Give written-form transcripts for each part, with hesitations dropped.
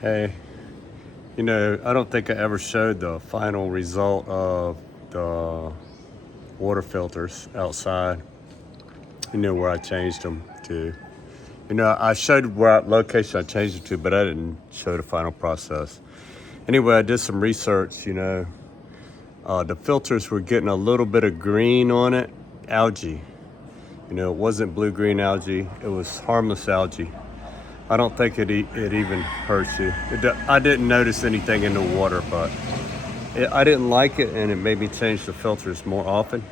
Hey, I don't think I ever showed the final result of the water filters outside. Where I changed them to. I showed what location I changed it to, but I didn't show the final process. Anyway, I did some research. The filters were getting a little bit of green on it, algae. It wasn't blue-green algae. It was harmless algae. I don't think it even hurts you. I didn't notice anything in the water, but I didn't like it, and it made me change the filters more often.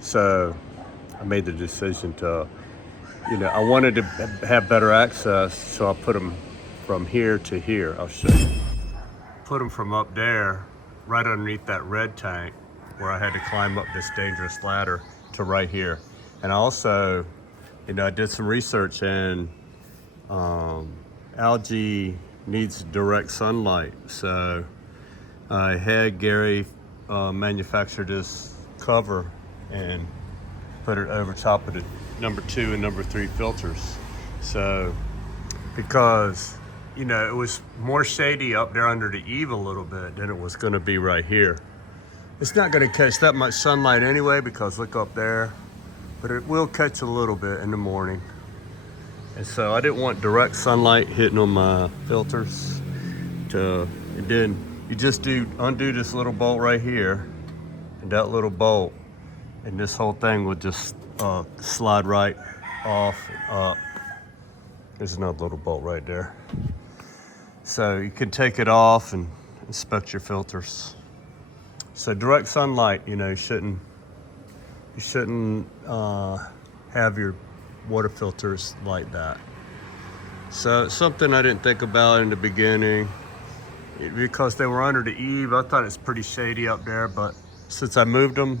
So I made the decision to, I wanted to have better access, so I put them from here to here. I'll show you. Put them from up there, right underneath that red tank, where I had to climb up this dangerous ladder, to right here. And I also, I did some research, and algae needs direct sunlight. So I had Gary manufacture this cover and put it over top of the number 2 and number 3 filters. So because it was more shady up there under the eave a little bit than it was going to be right here. It's not going to catch that much sunlight anyway, because look up there, but it will catch a little bit in the morning. And so I didn't want direct sunlight hitting on my filters. And then you just undo this little bolt right here, and that little bolt, and this whole thing would just slide right off and up. There's another little bolt right there. So you can take it off and inspect your filters. So direct sunlight, you shouldn't have your water filters like that. So it's something I didn't think about in the beginning, because they were under the eave. I thought it's pretty shady up there, but since I moved them,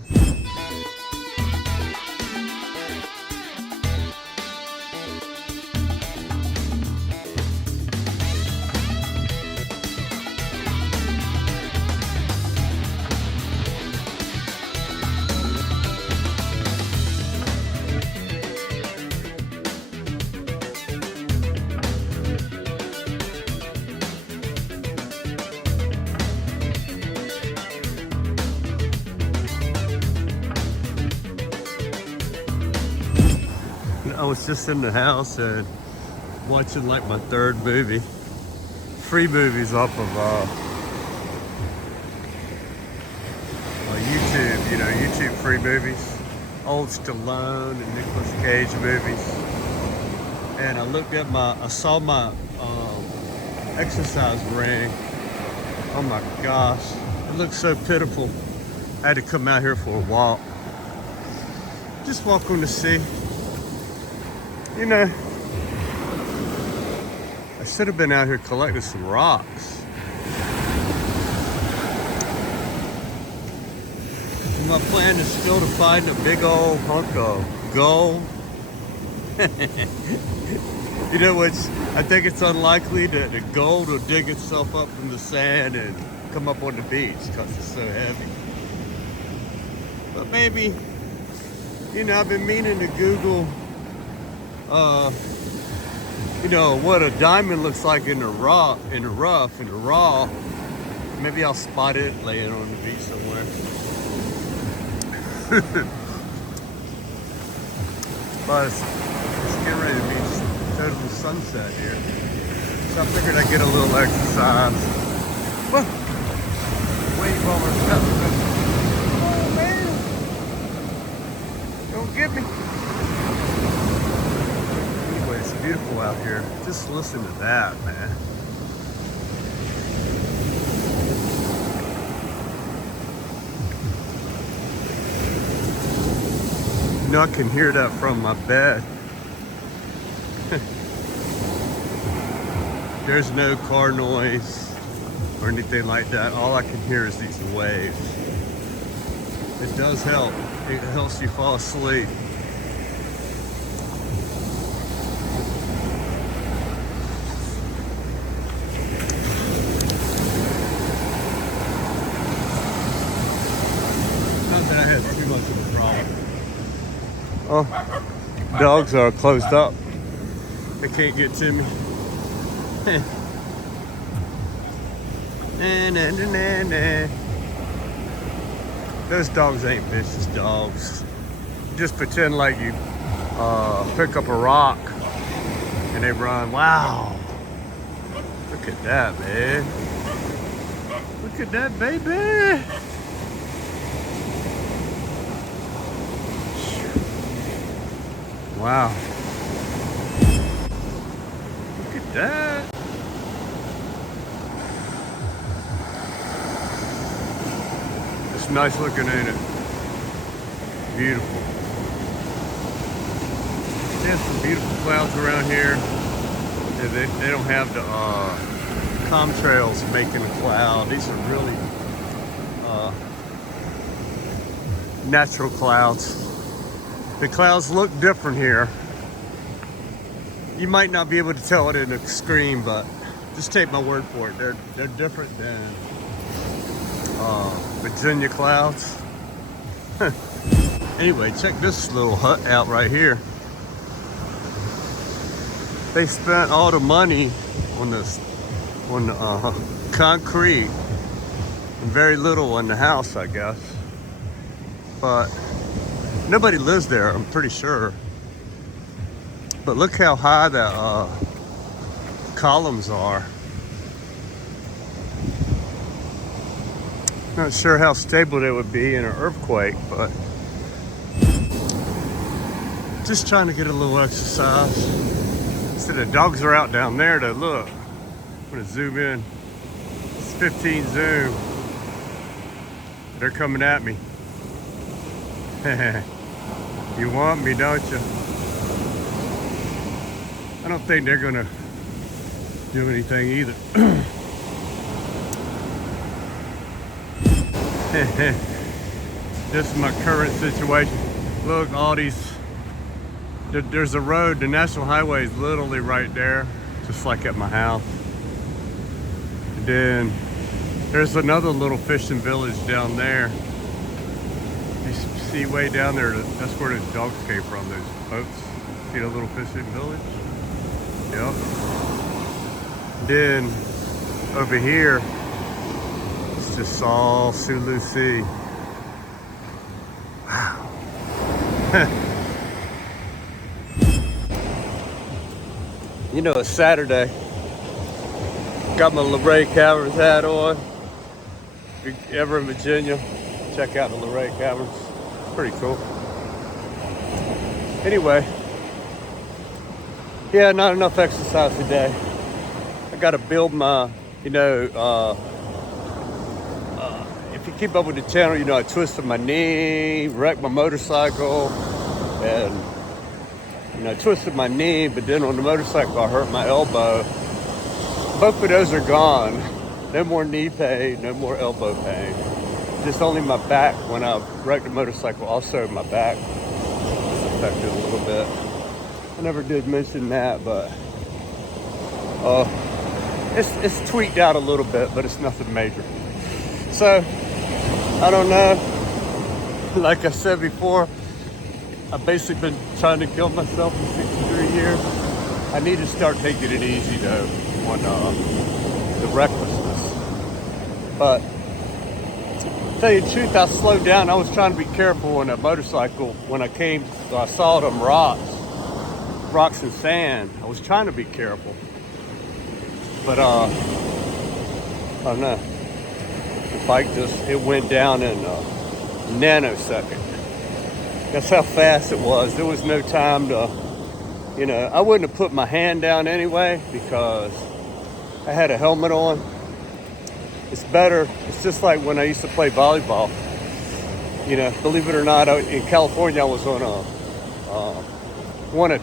I was just in the house and watching like my 3rd movie. Free movies off of YouTube, YouTube free movies. Old Stallone and Nicolas Cage movies. And I saw my exercise ring. Oh my gosh, it looks so pitiful. I had to come out here for a walk. Just walk on the sea. I should have been out here collecting some rocks. My plan is still to find a big old hunk of gold. Which I think it's unlikely that the gold will dig itself up from the sand and come up on the beach because it's so heavy. But maybe, I've been meaning to Google what a diamond looks like in the raw. Maybe I'll spot it laying on the beach somewhere. But it's getting ready to be total sunset here. So I figured I'd get a little exercise. Whoa. Wave over. Oh man. Don't get me. It's beautiful out here. Just listen to that, man. I can hear that from my bed. There's no car noise or anything like that. All I can hear is these waves. It does help. It helps you fall asleep. That I had too much of a problem. Oh, dogs are closed up. They can't get to me. Na, na, na, na, na. Those dogs ain't vicious dogs. Just pretend like you pick up a rock and they run. Wow. Look at that, man. Look at that, baby. Wow. Look at that. It's nice looking, ain't it? Beautiful. There's some beautiful clouds around here. They don't have the contrails making a cloud. These are really natural clouds. The clouds look different here. You might not be able to tell it in the screen, but just take my word for it. They're different than Virginia clouds. Anyway, check this little hut out right here. They spent all the money on this, on concrete, and very little on the house, I guess. But nobody lives there, I'm pretty sure. But look how high the columns are. Not sure how stable they would be in an earthquake, but just trying to get a little exercise. So the dogs are out down there to look. I'm gonna zoom in. It's 15 zoom. They're coming at me. You want me, don't you? I don't think they're gonna do anything either. This is my current situation. Look, all these, there's a road, the national highway is literally right there, just like at my house. And then there's another little fishing village down there. You see way down there, that's where the dogs came from, those boats. See the little fishing village? Yep. Then over here, it's just all Sulu Sea. Wow. You know, it's Saturday. Got my Luray Caverns hat on. If you're ever in Virginia, check out the Luray Caverns. Pretty cool. Anyway, yeah, not enough exercise today. I gotta build my, you know, if you keep up with the channel, you know, I twisted my knee, wrecked my motorcycle, and, you know, I twisted my knee, but then on the motorcycle, I hurt my elbow. Both of those are gone. No more knee pain, no more elbow pain. Just only my back. When I wrecked the motorcycle, also my back was affected a little bit. I never did mention that, but it's tweaked out a little bit, but it's nothing major. So, I don't know. Like I said before, I've basically been trying to kill myself for 63 years. I need to start taking it easy though on the recklessness. But to tell you the truth, I slowed down. I was trying to be careful on that motorcycle when I came. So I saw them rocks and sand. I was trying to be careful, but I don't know. The bike it went down in a nanosecond. That's how fast it was. There was no time to, you know, I wouldn't have put my hand down anyway because I had a helmet on. It's better. It's just like when I used to play volleyball. You know, believe it or not, in California, I was on won a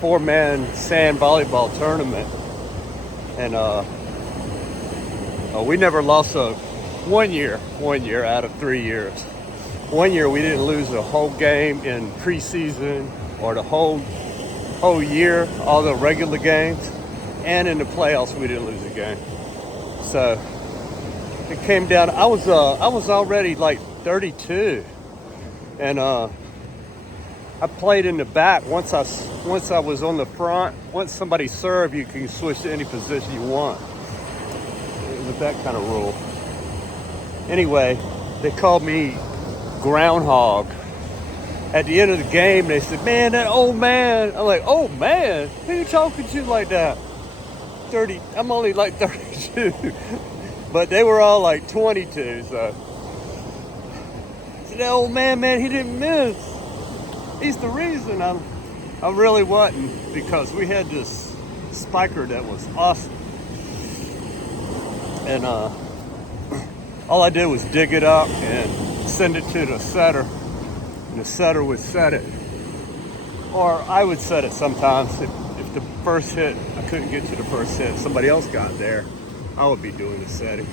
4-man sand volleyball tournament, and we never lost one year out of 3 years. 1 year we didn't lose a whole game in preseason or the whole year, all the regular games, and in the playoffs we didn't lose a game. So it came down. I was already like 32, and I played in the back. Once I was on the front, once somebody served, you can switch to any position you want. with that kind of rule. Anyway, they called me groundhog. At the end of the game, they said, man, that old man. I'm like, oh man, who you talking to like that? 30, I'm only like 32. But they were all like 22, so. So that old man, he didn't miss. He's the reason I really wasn't, because we had this spiker that was awesome. And all I did was dig it up and send it to the setter. And the setter would set it. Or I would set it sometimes. If the first hit, I couldn't get to the first hit, somebody else got there, I would be doing the setting.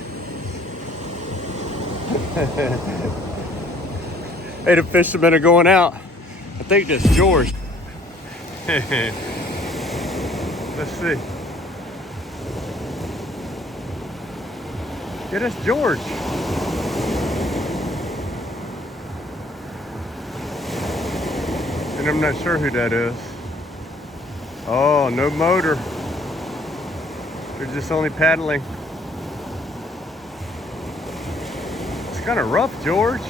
Hey, the fishermen are going out. I think that's George. Let's see. Yeah, that's George. And I'm not sure who that is. Oh, no motor. They're just only paddling. It's kind of rough, George.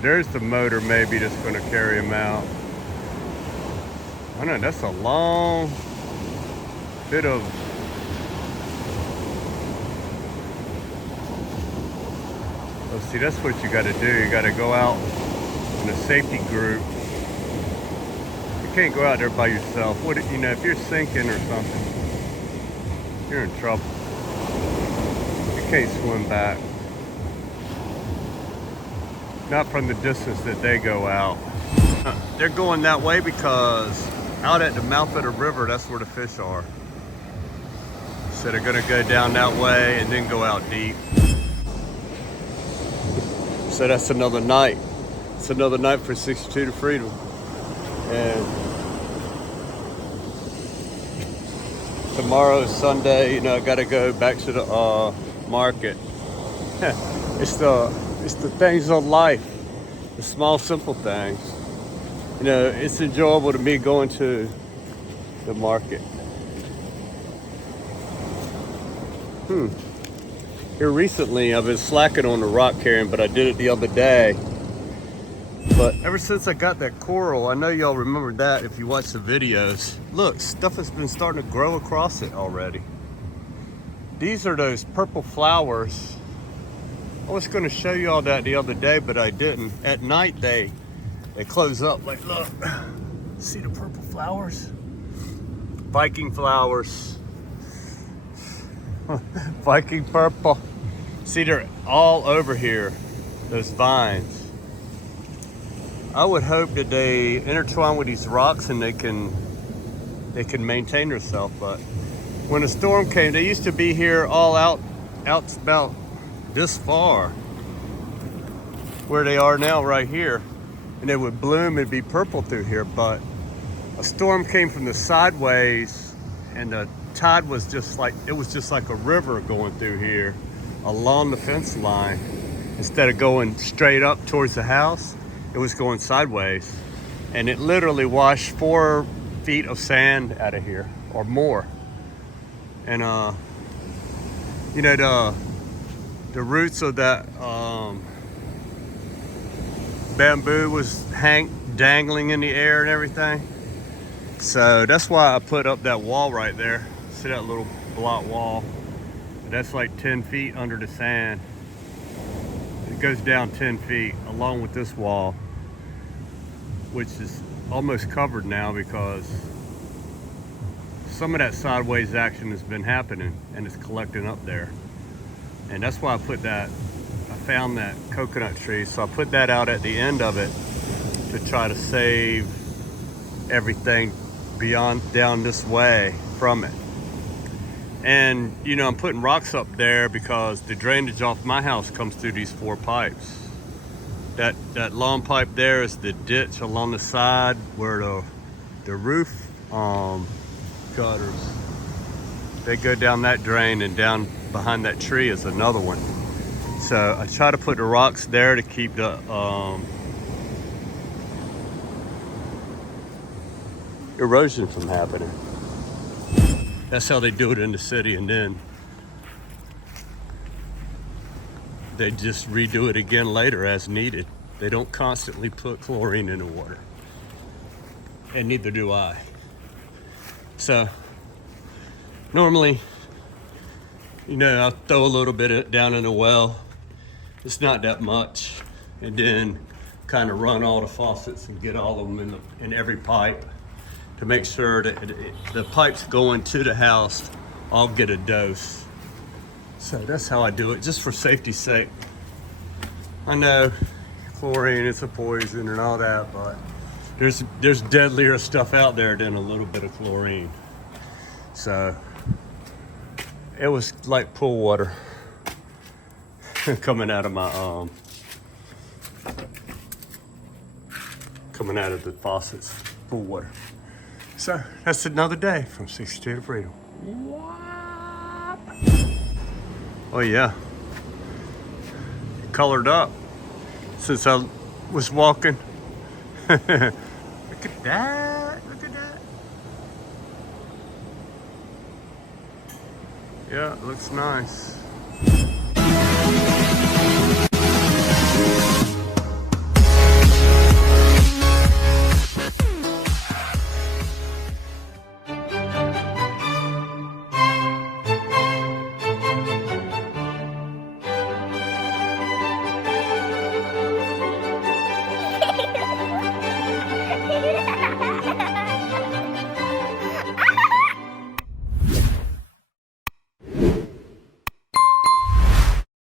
There's the motor maybe that's going to carry him out. I know, that's a long bit of... Oh, see, that's what you got to do. You got to go out in a safety group. You can't go out there by yourself. What, you know, if you're sinking or something, you're in trouble. You can't swim back. Not from the distance that they go out. They're going that way because out at the mouth of the river, that's where the fish are. So they're gonna go down that way and then go out deep. So that's another night. It's another night for 62 to Freedom. And tomorrow is Sunday, you know, I gotta go back to the market. It's the things of life, the small, simple things. You know, it's enjoyable to me going to the market. Here recently, I've been slacking on the rock carrying, but I did it the other day. But ever since I got that coral, I know y'all remember that if you watch the videos. Look, stuff has been starting to grow across it already. These are those purple flowers. I was going to show you all that the other day, but I didn't. At night, they close up. Like, look, see the purple flowers? Viking flowers. Viking purple. See, they're all over here, those vines. I would hope that they intertwine with these rocks and they can maintain themselves. But when a storm came, they used to be here all out about this far, where they are now right here, and they would bloom and be purple through here. But a storm came from the sideways and the tide was just like, it was just like a river going through here along the fence line. Instead of going straight up towards the house, it was going sideways, and it literally washed 4 feet of sand out of here or more. And you know, the roots of that bamboo was dangling in the air and everything. So that's why I put up that wall right there. See that little block wall? That's like 10 feet under the sand. It goes down 10 feet along with this wall, which is almost covered now because some of that sideways action has been happening and it's collecting up there. And that's why I put that, I found that coconut tree, so I put that out at the end of it to try to save everything down this way from it. And you know, I'm putting rocks up there because the drainage off my house comes through these 4 pipes. That long pipe there is the ditch along the side where the roof gutters, they go down that drain, and down behind that tree is another one. So I try to put the rocks there to keep the erosion from happening. That's how they do it in the city, and then they just redo it again later as needed. They don't constantly put chlorine in the water, and neither do I. So normally, you know, I'll throw a little bit down in the well. It's not that much, and then kind of run all the faucets and get all of them in every pipe to make sure that the pipes going to the house all get a dose. So that's how I do it, just for safety's sake. I know chlorine is a poison and all that, but there's deadlier stuff out there than a little bit of chlorine. So it was like pool water coming out of my coming out of the faucets, pool water. So that's another day from 62 to Freedom. Oh yeah, colored up since I was walking. Look at that, look at that. Yeah, it looks nice.